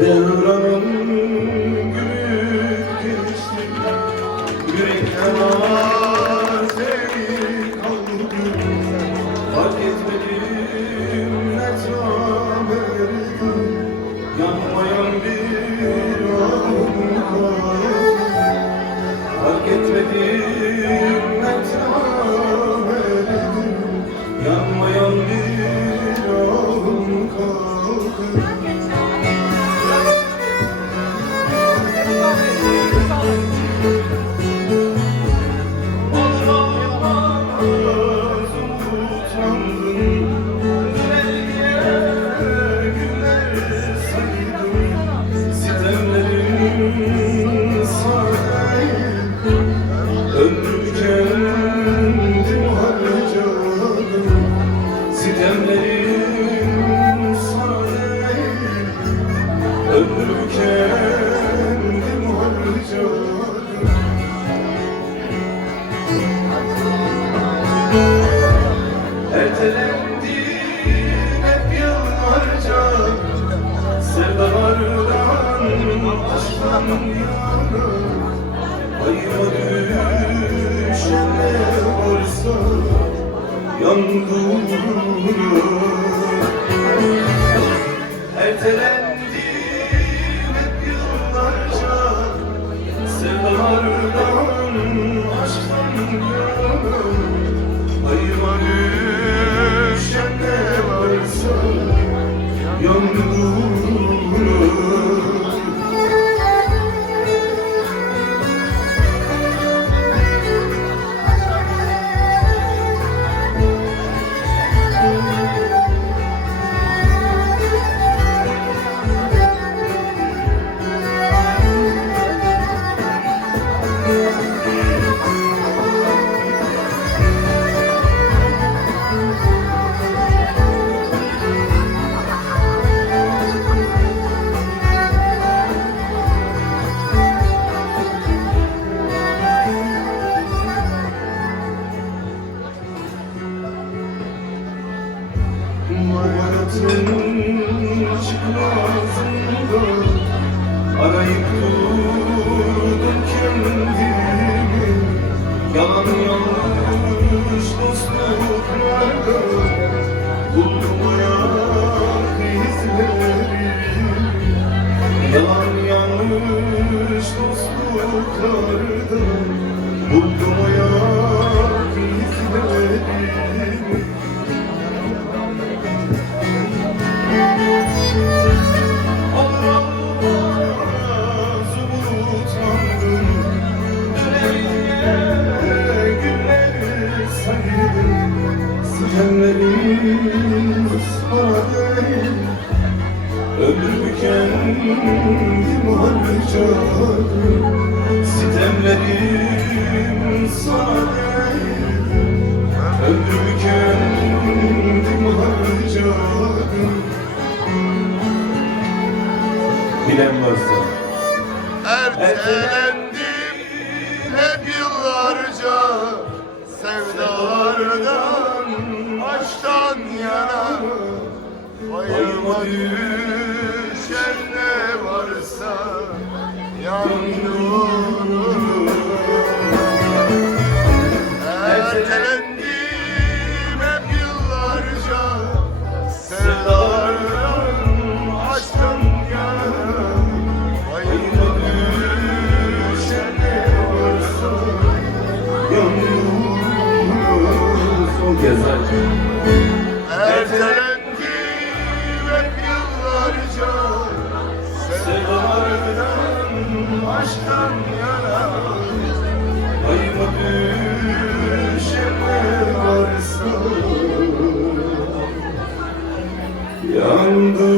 Devranın gülüp geçti, yürekten seni kaldı. Fark etmedim ne tam erdi, yanmayan bir ağım kaldı. Fark etmedim ne tam erdi, yanmayan bir ağım kaldı. Ömrümü kendim harcadım, sitemlerim sana değil. Ömrümü kendim harcadım. Ertelendim hep yıllarca, sevdalardan, aşktan yana. Ayıma düşen ne varsa yandım. Ertelendim hep yıllarca, sevdalardan, aşktan yana. Ayıma düşen ne varsa yandım. Hayatın çıkmazında arayıp durdum kendimi. Yalan yanlış dostluklarda buldum ayak izleri. Yalan yanlış dostluklarda buldum ayak izleri. Sitemlerim sana değil, ömrümü kendim harcadım. Sitemlerim sana değil, ömrümü kendim harcadım. Bilen varsa ertelendim hep yıllarca, sevdalardan, aşktan yana. Payıma düşen ne varsa yandım. Ertelendim hep yıllarca, sevdalardan, aşktan yana. Payıma düşen ne varsa yandım. Son kez ertelendim hep yıllarca, sevdalardan, aşktan yana. ayıma Payıma düşen ne varsa yandı